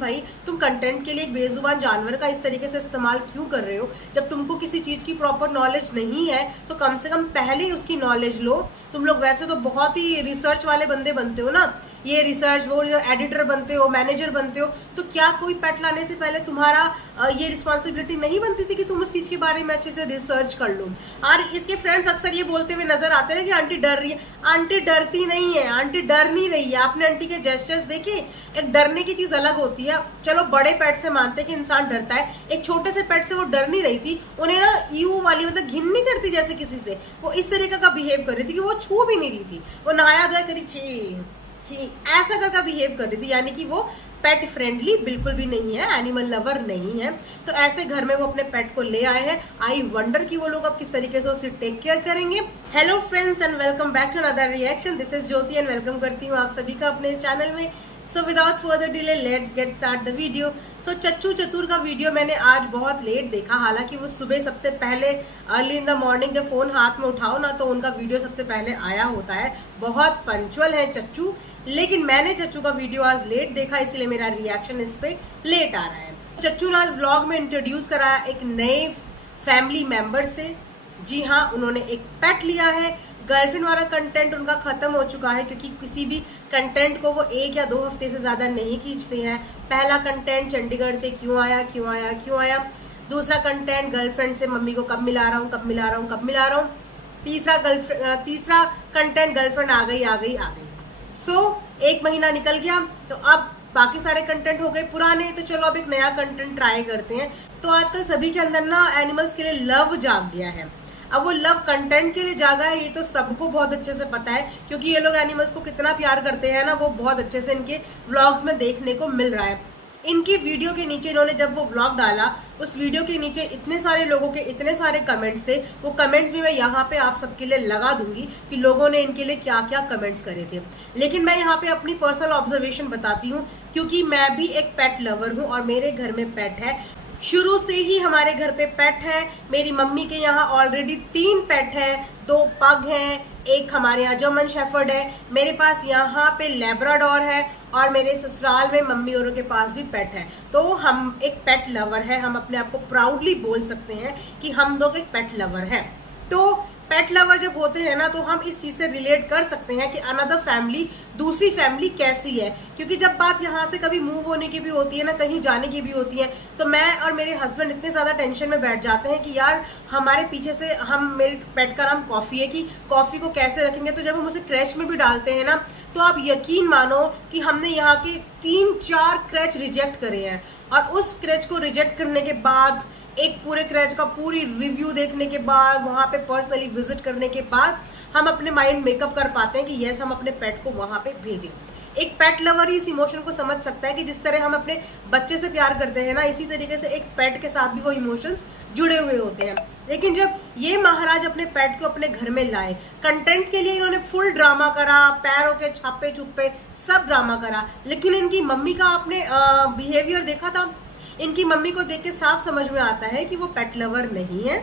भाई तुम कंटेंट के लिए एक बेजुबान जानवर का इस तरीके से इस्तेमाल क्यों कर रहे हो। जब तुमको किसी चीज की प्रॉपर नॉलेज नहीं है तो कम से कम पहले ही उसकी नॉलेज लो। तुम लोग वैसे तो बहुत ही रिसर्च वाले बंदे बनते हो ना, ये रिसर्च वो एडिटर बनते हो, मैनेजर बनते हो, तो क्या कोई पेट लाने से पहले तुम्हारा ये रिस्पॉन्सिबिलिटी नहीं बनती थी कि तुम उस चीज के बारे में अच्छे से रिसर्च कर लो। और इसके फ्रेंड्स अक्सर ये बोलते हुए नजर आते हैं कि आंटी डर रही है। आंटी डरती नहीं है, आंटी डर नहीं रही है। आपने आंटी के जेस्चर्स देखे, एक डरने की चीज अलग होती है। चलो बड़े पेट से मानते हैं कि इंसान डरता है, एक छोटे से पेट से वो डर नहीं रही थी। उन्हें ना यू वाली मतलब घिन नहीं चढ़ती जैसे किसी से, वो इस तरीके का बिहेव कर रही थी कि वो छू भी नहीं रही थी, वो नहाया धोया करी छी ऐसा करके बिहेव कर रही थी। यानी कि वो पेट फ्रेंडली बिल्कुल भी नहीं है, एनिमल लवर नहीं है। तो ऐसे घर में वो अपने पेट को ले आए हैं। आई वंडर कि वो लोग अब किस तरीके से उसे टेक केयर करेंगे। Hello friends and welcome back to another reaction. This is Jyoti and welcome करती हूँ आप सभी का अपने चैनल में। So without further delay let's get start the video. So Chachchu Chatur का वीडियो मैंने आज बहुत लेट देखा। हालांकि वो सुबह सबसे पहले अर्ली इन द मॉर्निंग जब फोन हाथ में उठाओ ना तो उनका वीडियो सबसे पहले आया होता है। बहुत पंचुअल है चच्चू, लेकिन मैंने चच्चू का वीडियो आज लेट देखा, इसलिए मेरा रिएक्शन इस पे लेट आ रहा है। चच्चू ने आज व्लॉग में इंट्रोड्यूस कराया एक नए फैमिली मेंबर से। जी हाँ, उन्होंने एक पेट लिया है। गर्लफ्रेंड वाला कंटेंट उनका खत्म हो चुका है, क्योंकि किसी भी कंटेंट को वो 1 या 2 हफ्ते से ज्यादा नहीं खींचते हैं। पहला कंटेंट चंडीगढ़ से क्यों आया। दूसरा कंटेंट गर्लफ्रेंड से मम्मी को कब मिला रहा हूँ। तीसरा कंटेंट गर्लफ्रेंड आ गई। सो 1 महीना निकल गया, तो अब बाकी सारे कंटेंट हो गए पुराने। तो चलो अब एक नया कंटेंट ट्राई करते हैं। तो आजकल सभी के अंदर ना एनिमल्स के लिए लव जाग गया है। अब वो लव कंटेंट के लिए जागा है, ये तो सबको बहुत अच्छे से पता है, क्योंकि ये लोग एनिमल्स को कितना प्यार करते हैं ना, वो बहुत अच्छे से इनके व्लॉग्स में देखने को मिल रहा है। इनकी वीडियो के नीचे इन्होंने जब वो व्लॉग डाला, उस वीडियो के नीचे इतने सारे लोगों के इतने सारे कमेंट्स थे। वो कमेंट्स भी मैं यहाँ पे आप सबके लिए लगा दूंगी कि लोगों ने इनके लिए क्या क्या कमेंट्स करे थे। लेकिन मैं यहाँ पे अपनी पर्सनल ऑब्जर्वेशन बताती हूँ, क्योंकि मैं भी एक पेट लवर हूँ और मेरे घर में पेट है। शुरू से ही हमारे घर पे पेट है। मेरी मम्मी के यहाँ ऑलरेडी 3 पेट है, 2 पग हैं, एक हमारे यहाँ जर्मन शेफर्ड है, मेरे पास यहाँ पे लेब्राडोर है, और मेरे ससुराल में मम्मी औरों के पास भी पेट है। तो हम एक पेट लवर है। हम अपने आप को प्राउडली बोल सकते हैं कि हम लोग एक पेट लवर है। तो पेट लवर जब होते हैं ना, तो हम इस चीज से रिलेट कर सकते हैं कि अनदर फैमिली, दूसरी फैमिली कैसी है। क्योंकि जब बात यहाँ से कभी मूव होने की भी होती है ना, कहीं जाने की भी होती है, तो मैं और मेरे हस्बैंड इतने ज्यादा टेंशन में बैठ जाते हैं कि यार हमारे पीछे से मेरे पेट का नाम कॉफी है कि कॉफी को कैसे रखेंगे। तो जब हम उसे क्रैच में भी डालते हैं ना, तो आप यकीन मानो कि हमने यहाँ के 3-4 क्रैच रिजेक्ट करे हैं। और उस क्रैच को रिजेक्ट करने के बाद, एक पूरे क्रैच का पूरी रिव्यू देखने के बाद, वहां पे पर्सनली विजिट करने के बाद हम अपने माइंड मेकअप कर पाते हैं कि यस हम अपने पेट को वहां पे भेजें। एक पेट लवर ही इस इमोशन को समझ सकता है कि जिस तरह हम अपने बच्चे से प्यार करते हैं ना, इसी तरीके से एक पेट के साथ भी वो इमोशंस जुड़े हुए होते हैं। लेकिन जब ये महाराज अपने पेट को अपने घर में लाए, कंटेंट के लिए इन्होंने फुल ड्रामा करा, पैरों के छापे छुपे सब ड्रामा करा, लेकिन इनकी मम्मी का आपने बिहेवियर देखा था। इनकी मम्मी को देख के साफ समझ में आता है कि वो पेट लवर नहीं है।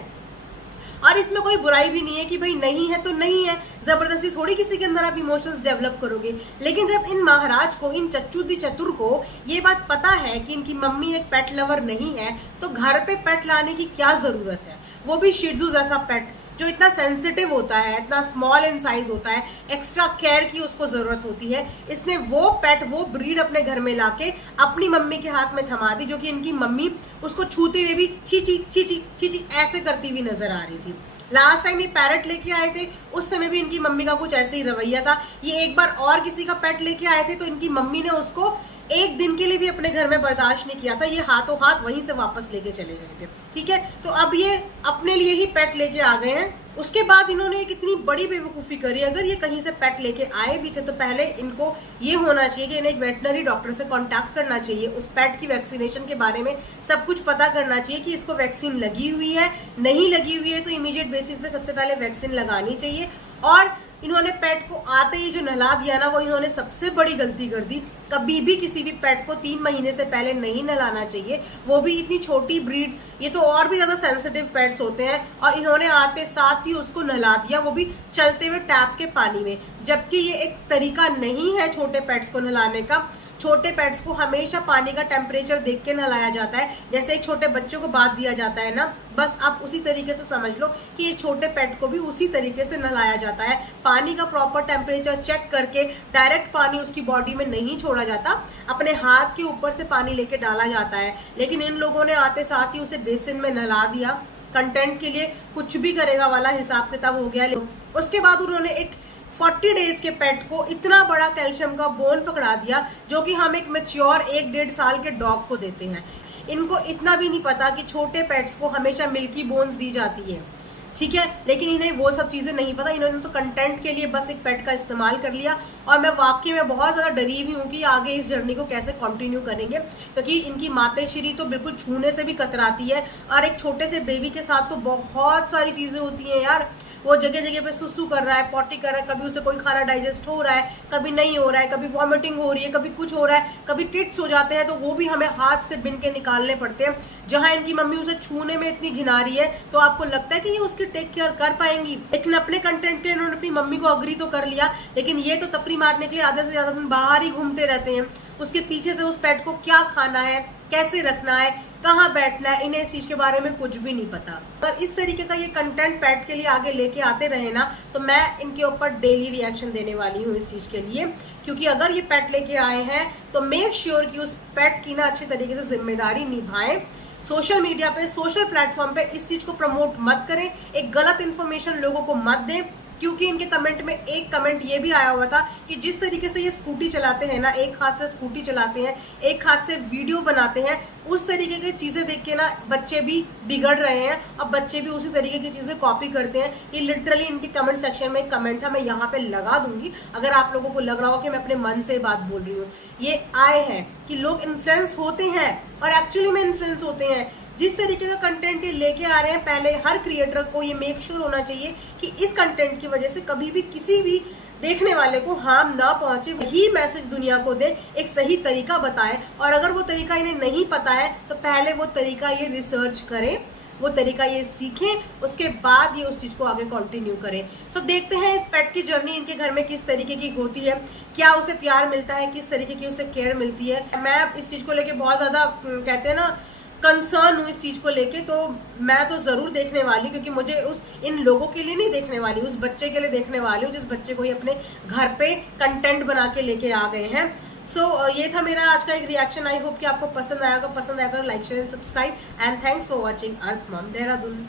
और इसमें कोई बुराई भी नहीं है कि भाई नहीं है तो नहीं है, जबरदस्ती थोड़ी किसी के अंदर आप इमोशंस डेवलप करोगे। लेकिन जब इन महाराज को, इन चच्चू दी चतुर को ये बात पता है कि इनकी मम्मी एक पेट लवर नहीं है, तो घर पे पेट लाने की क्या जरूरत है, वो भी शिजू जैसा पेट जो इतना सेंसिटिव होता है, इतना स्मॉल इन साइज होता है, एक्स्ट्रा केयर की उसको जरूरत होती है। इसने वो पेट, वो ब्रीड अपने घर में लाके अपनी मम्मी के हाथ में थमा दी, जो कि इनकी मम्मी उसको छूते हुए भी चीची चीची चीची ऐसे करती हुई नजर आ रही थी। लास्ट टाइम ये पैरट लेके आए थे, उस समय भी इनकी मम्मी का कुछ ऐसे ही रवैया था। ये एक बार और किसी का पेट लेके आए थे, तो इनकी मम्मी ने उसको 1 दिन के लिए भी अपने घर में बर्दाश्त नहीं किया था। ये हाथों हाथ वहीं से वापस लेके चले गए थे। ठीक है, तो अब ये अपने लिए ही पेट लेके आ गए हैं। उसके बाद इन्होंने एक इतनी बड़ी बेवकूफी करी। अगर ये कहीं से पेट लेके आए भी थे, तो पहले इनको ये होना चाहिए कि इन्हें एक वेटनरी डॉक्टर से कांटेक्ट करना चाहिए, उस पेट की वैक्सीनेशन के बारे में सब कुछ पता करना चाहिए कि इसको वैक्सीन लगी हुई है, नहीं लगी हुई है। तो इमीडिएट बेसिस पे सबसे पहले वैक्सीन लगानी चाहिए। और इन्होंने पेट को आते ही जो नहला दिया ना, वो इन्होंने सबसे बड़ी गलती कर दी। कभी भी किसी भी पेट को 3 महीने से पहले नहीं नहलाना चाहिए, वो भी इतनी छोटी ब्रीड। ये तो और भी ज्यादा सेंसिटिव पेट्स होते हैं, और इन्होंने आते साथ ही उसको नहला दिया, वो भी चलते हुए टैप के पानी में। जबकि ये एक तरीका नहीं है छोटे पेट्स को नहलाने का। छोटे पेट्स को हमेशा पानी का टेम्परेचर देख के नहलाया जाता है, जैसे एक छोटे बच्चे को बाथ दिया जाता है ना, बस आप उसी तरीके से समझ लो कि ये छोटे पेट को भी उसी तरीके से नहलाया जाता है। पानी का प्रॉपर टेम्परेचर चेक करके डायरेक्ट पानी उसकी बॉडी में नहीं छोड़ा जाता, अपने हाथ के ऊपर से पानी लेके डाला जाता है। लेकिन इन लोगों ने आते साथ ही उसे बेसिन में नहला दिया, कंटेंट के लिए कुछ भी करेगा वाला हिसाब किताब हो गया। उसके बाद उन्होंने एक 40 डेज के पेट को इतना बड़ा कैल्शियम का बोन पकड़ा दिया जो कि हम एक मैच्योर 1-1.5 साल के डॉग को देते हैं। इनको इतना भी नहीं पता कि छोटे पेट्स को हमेशा मिल्की बोन्स दी जाती है, ठीक है, लेकिन इन्हें वो सब चीजें नहीं पता। इन्होंने तो कंटेंट के लिए बस एक पेट का इस्तेमाल कर लिया। और मैं वाकई में बहुत ज्यादा डरी हुई हूँ कि आगे इस जर्नी को कैसे कंटिन्यू करेंगे, क्योंकि इनकी मातेश्री तो बिल्कुल छूने से भी कतराती है। और एक छोटे से बेबी के साथ तो बहुत सारी चीजें होती हैं यार। वो जगह जगह पे सुसु कर रहा है, पॉटी कर रहा है, कभी उसे कोई खाना डाइजेस्ट हो रहा है, कभी नहीं हो रहा है, कभी वॉमिटिंग हो रही है, कभी कुछ हो रहा है, कभी टिट्स हो जाते हैं, तो वो भी हमें हाथ से बिन के निकालने पड़ते हैं। जहां इनकी मम्मी उसे छूने में इतनी घिना रही है, तो आपको लगता है कि ये उसकी टेक केयर कर पाएंगी? लेकिन अपने कंटेंट के लिए इन्होंने अपनी मम्मी को अग्री तो कर लिया, लेकिन ये तो तफरी मारने के लिए आधे से ज्यादा दिन बाहर ही घूमते रहते हैं। उसके पीछे से उस पेट को क्या खाना है, कैसे रखना है, कहाँ बैठना है, इन्हें इस चीज के बारे में कुछ भी नहीं पता। अगर इस तरीके का ये कंटेंट पेट के लिए आगे लेके आते रहे ना, तो मैं इनके ऊपर डेली रिएक्शन देने वाली हूँ इस चीज के लिए। क्योंकि अगर ये पेट लेके आए हैं तो मेक श्योर कि उस पेट की ना अच्छे तरीके से जिम्मेदारी निभाएं। सोशल मीडिया पे, सोशल प्लेटफॉर्म पे इस चीज को प्रमोट मत करें, एक गलत इन्फॉर्मेशन लोगों को मत दें। क्योंकि इनके कमेंट में एक कमेंट ये भी आया हुआ था कि जिस तरीके से ये स्कूटी चलाते हैं ना, एक हाथ से स्कूटी चलाते हैं, एक हाथ से वीडियो बनाते हैं, उस तरीके की चीजें देख के ना बच्चे भी बिगड़ रहे हैं और बच्चे भी उसी तरीके की चीजें कॉपी करते हैं। ये लिटरली इनके कमेंट सेक्शन में एक कमेंट था, मैं यहाँ पे लगा दूंगी अगर आप लोगों को लग रहा हो कि मैं अपने मन से बात बोल रही हूँ। ये आए हैं कि लोग इन्फ्लुएंस होते हैं और एक्चुअली में इन्फ्लुएंस होते हैं। जिस तरीके का कंटेंट ये लेके आ रहे हैं, पहले हर क्रिएटर को ये मेक श्योर होना चाहिए कि इस कंटेंट की वजह से कभी भी किसी भी देखने वाले को हार्म ना पहुंचे, वही मैसेज दुनिया को दे, एक सही तरीका बताए। और अगर वो तरीका इन्हें नहीं पता है तो पहले वो तरीका ये रिसर्च करें, वो तरीका ये सीखें, उसके बाद ये उस चीज को आगे कंटिन्यू करें। सो देखते हैं इस पेट की जर्नी इनके घर में किस तरीके की होती है, क्या उसे प्यार मिलता है, किस तरीके की उसे केयर मिलती है। मैं इस चीज को लेके बहुत ज्यादा कहते हैं ना कंसर्न हूँ इस चीज को लेके, तो मैं तो जरूर देखने वाली, क्योंकि मुझे इन लोगों के लिए नहीं देखने वाली, उस बच्चे के लिए देखने वाली हूँ जिस बच्चे को ही अपने घर पे कंटेंट बना के लेके आ गए हैं। सो ये था मेरा आज का एक रिएक्शन। आई होप कि आपको पसंद आएगा। पसंद आएगा like share and subscribe and thanks for watching earth mom Dehradun.